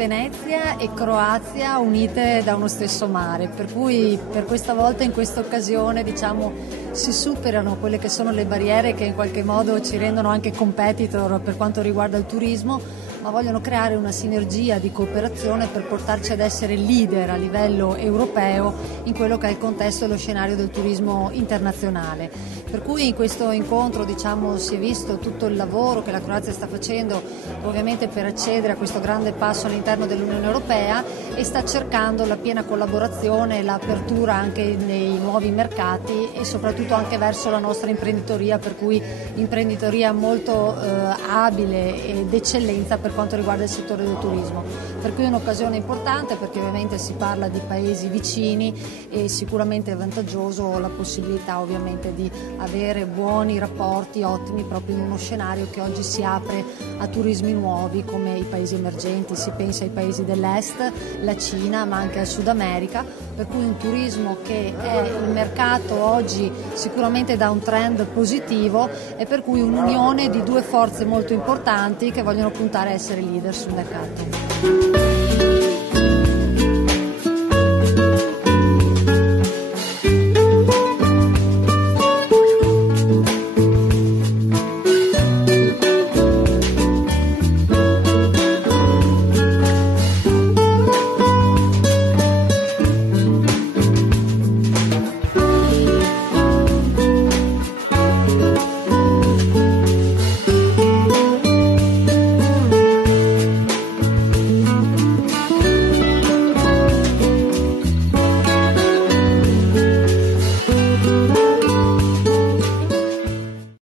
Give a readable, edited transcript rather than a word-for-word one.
Venezia e Croazia unite da uno stesso mare, per cui per questa volta, in questa occasione, diciamo, si superano quelle che sono le barriere che in qualche modo ci rendono anche competitor per quanto riguarda il turismo, ma vogliono creare una sinergia di cooperazione per portarci ad essere leader a livello europeo in quello che è il contesto e lo scenario del turismo internazionale. Per cui in questo incontro, diciamo, si è visto tutto il lavoro che la Croazia sta facendo ovviamente per accedere a questo grande passo all'interno dell'Unione Europea e sta cercando la piena collaborazione e l'apertura anche nei nuovi mercati e soprattutto anche verso la nostra imprenditoria, per cui imprenditoria molto abile ed eccellenza per quanto riguarda il settore del turismo. Per cui è un'occasione importante perché ovviamente si parla di paesi vicini e sicuramente è vantaggioso la possibilità ovviamente di avere buoni rapporti, ottimi, proprio in uno scenario che oggi si apre a turismi nuovi come i paesi emergenti, si pensa ai paesi dell'est, la Cina ma anche al Sud America, per cui un turismo che è il mercato oggi sicuramente da un trend positivo e per cui un'unione di due forze molto importanti che vogliono puntare a essere leader sul mercato.